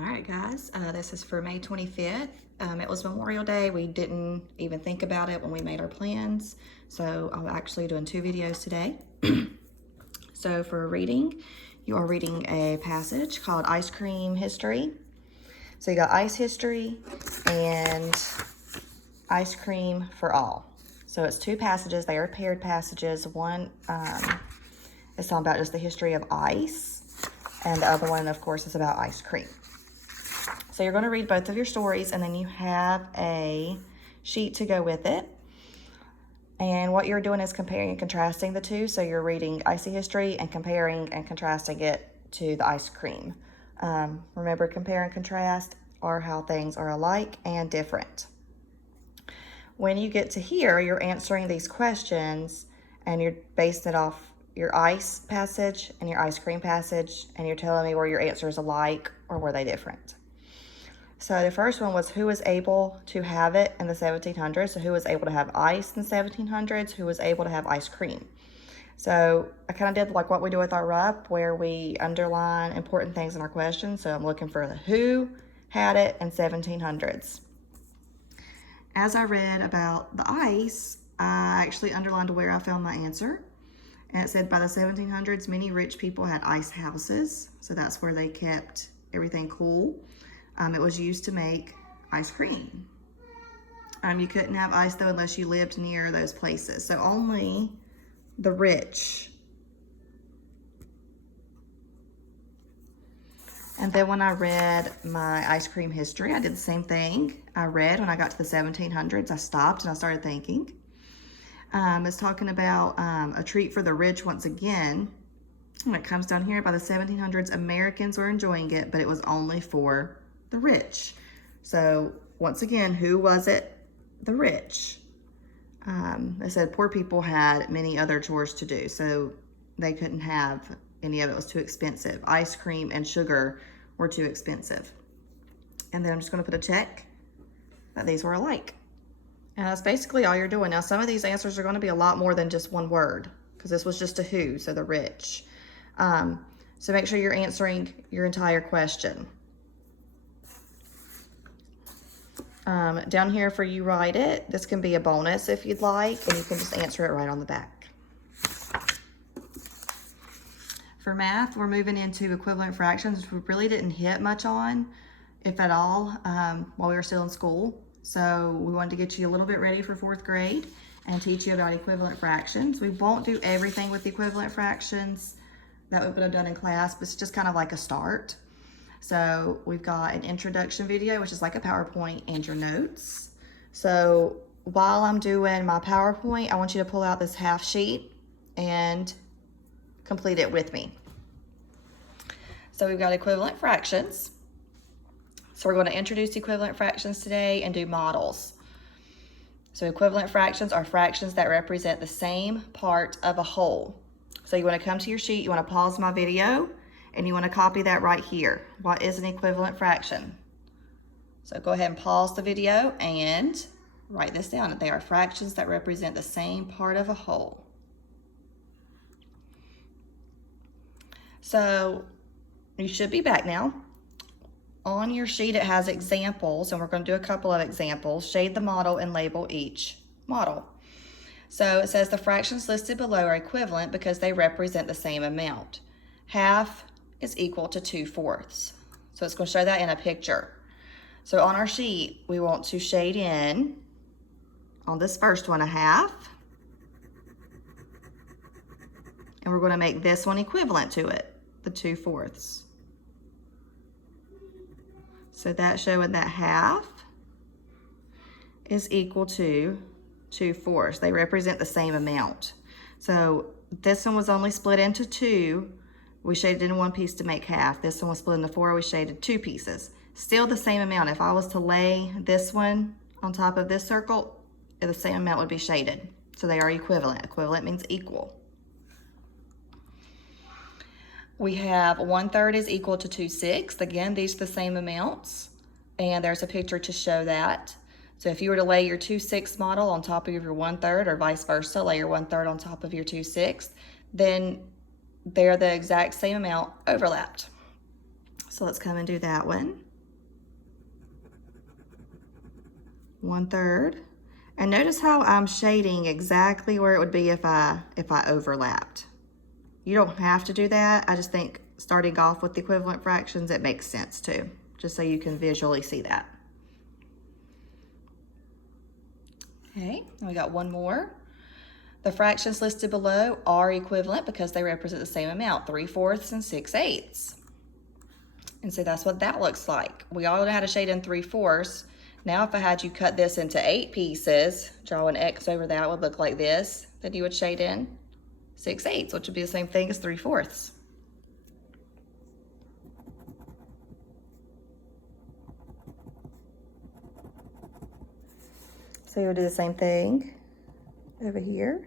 All right, guys, this is for May 25th. It was Memorial Day. We didn't even think about it when we made our plans. So I'm actually doing 2 videos today. So for reading, you are reading a passage called Ice Cream History. So you got ice history and ice cream for all. So it's 2 passages. They are paired passages. One is talking about just the history of ice, and the other one, of course, is about ice cream. So you're going to read both of your stories, and then you have a sheet to go with it. And what you're doing is comparing and contrasting the 2. So you're reading icy history and comparing and contrasting it to the ice cream. Remember, compare and contrast are how things are alike and different. When you get to here, you're answering these questions, and you're basing it off your ice passage and your ice cream passage, and you're telling me where your answers alike or were they different. So the first one was who was able to have it in the 1700s. So who was able to have ice in the 1700s? Who was able to have ice cream? So I kind of did like what we do with our RUP, where we underline important things in our questions. So I'm looking for the who had it in 1700s. As I read about the ice, I actually underlined where I found my answer. And it said by the 1700s, many rich people had ice houses. So that's where they kept everything cool. It was used to make ice cream. You couldn't have ice though unless you lived near those places. So only the rich. And then when I read my ice cream history, I did the same thing. I read when I got to the 1700s, I stopped and I started thinking. It's talking about a treat for the rich once again. When it comes down here, by the 1700s, Americans were enjoying it, but it was only for the rich. So once again, who was it? The rich. They said poor people had many other chores to do, so they couldn't have any of it. It was too expensive. Ice cream and sugar were too expensive. And then I'm just going to put a check that these were alike. And that's basically all you're doing. Now, some of these answers are going to be a lot more than just one word, because this was just a who, so the rich. So make sure you're answering your entire question. Down here for you write it, this can be a bonus if you'd like, and you can just answer it right on the back. For math, we're moving into equivalent fractions, which we really didn't hit much on, if at all, while we were still in school. So we wanted to get you a little bit ready for 4th grade and teach you about equivalent fractions. We won't do everything with equivalent fractions that we would have done in class, but it's just kind of like a start. So we've got an introduction video, which is like a PowerPoint, and your notes. So while I'm doing my PowerPoint, I want you to pull out this half sheet and complete it with me. So we've got equivalent fractions. So we're going to introduce equivalent fractions today and do models. So equivalent fractions are fractions that represent the same part of a whole. So you want to come to your sheet, you want to pause my video, and you want to copy that right here. What is an equivalent fraction? So go ahead and pause the video and write this down. They are fractions that represent the same part of a whole. So you should be back now. On your sheet, it has examples, and we're going to do a couple of examples. Shade the model and label each model. So it says the fractions listed below are equivalent because they represent the same amount. Half is equal to 2/4. So it's going to show that in a picture. So on our sheet, we want to shade in on this first one a half. And we're going to make this one equivalent to it, the 2/4. So that's showing that half is equal to 2/4. They represent the same amount. So this one was only split into 2. We shaded in 1 piece to make half. This one was split into 4. We shaded 2 pieces. Still the same amount. If I was to lay this one on top of this circle, the same amount would be shaded. So they are equivalent. Equivalent means equal. We have 1/3 is equal to 2/6. Again, these are the same amounts, and there's a picture to show that. So if you were to lay your 2/6 model on top of your 1/3, or vice versa, lay your 1/3 on top of your 2/6, then they're the exact same amount overlapped. So let's come and do that one. 1/3. And notice how I'm shading exactly where it would be if I overlapped. You don't have to do that. I just think starting off with the equivalent fractions, it makes sense too, just so you can visually see that. Okay, and we got one more. The fractions listed below are equivalent because they represent the same amount, 3/4 and 6/8. And so that's what that looks like. We all know how to shade in 3/4. Now if I had you cut this into 8 pieces, draw an X over that, would look like this, then you would shade in 6/8, which would be the same thing as 3/4. So you'll do the same thing over here.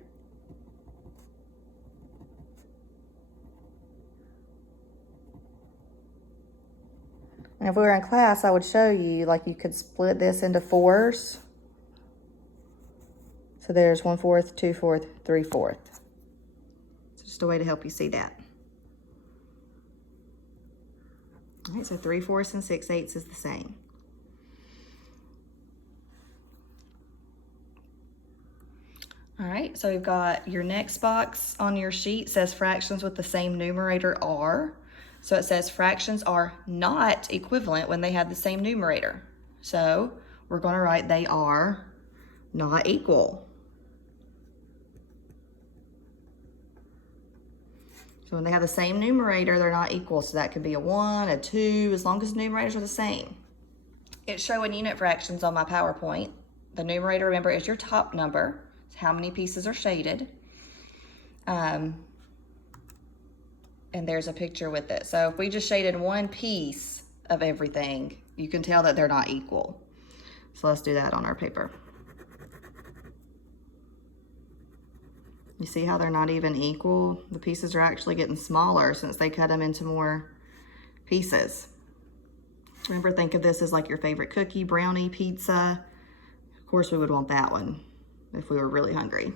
And if we were in class, I would show you, like, you could split this into 4s. So there's 1/4, 2/4, 3/4. It's just a way to help you see that. All right, so 3/4 and 6/8 is the same. All right, so we've got your next box on your sheet says fractions with the same numerator are. So it says fractions are not equivalent when they have the same numerator. So we're going to write they are not equal. So when they have the same numerator, they're not equal. So that could be a 1, a 2, as long as the numerators are the same. It's showing unit fractions on my PowerPoint. The numerator, remember, is your top number. It's how many pieces are shaded. And there's a picture with it. So if we just shaded one piece of everything, you can tell that they're not equal. So let's do that on our paper. You see how they're not even equal? The pieces are actually getting smaller since they cut them into more pieces. Remember, think of this as like your favorite cookie, brownie, pizza. Of course, we would want that one if we were really hungry.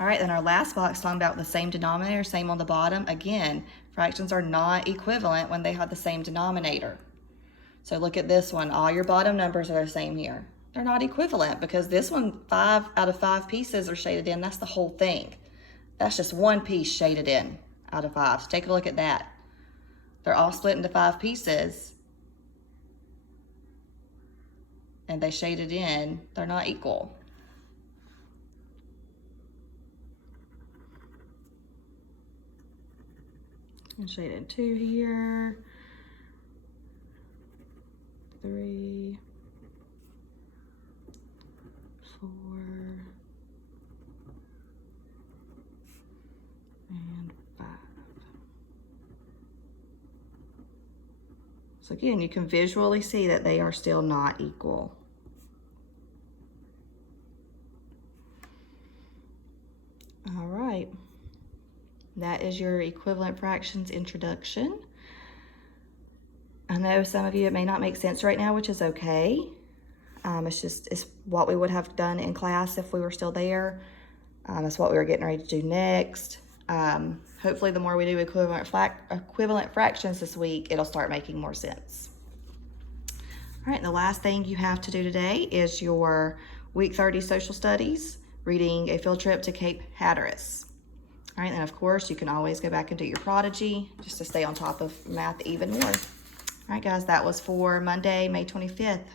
All right, then our last box talking about the same denominator, same on the bottom. Again, fractions are not equivalent when they have the same denominator. So look at this one. All your bottom numbers are the same here. They're not equivalent because this one, 5 out of 5 pieces are shaded in. That's the whole thing. That's just one piece shaded in out of 5. So take a look at that. They're all split into 5 pieces. And they shaded in. They're not equal. And shade in 2 here, 3, 4, and 5. So again, you can visually see that they are still not equal. All right. That is your equivalent fractions introduction. I know some of you, it may not make sense right now, which is okay. It's what we would have done in class if we were still there. It's what we were getting ready to do next. Hopefully the more we do equivalent fractions this week, it'll start making more sense. All right, and the last thing you have to do today is your week 30 social studies, reading A Field Trip to Cape Hatteras. All right, and of course, you can always go back and do your Prodigy just to stay on top of math even more. All right, guys, that was for Monday, May 25th.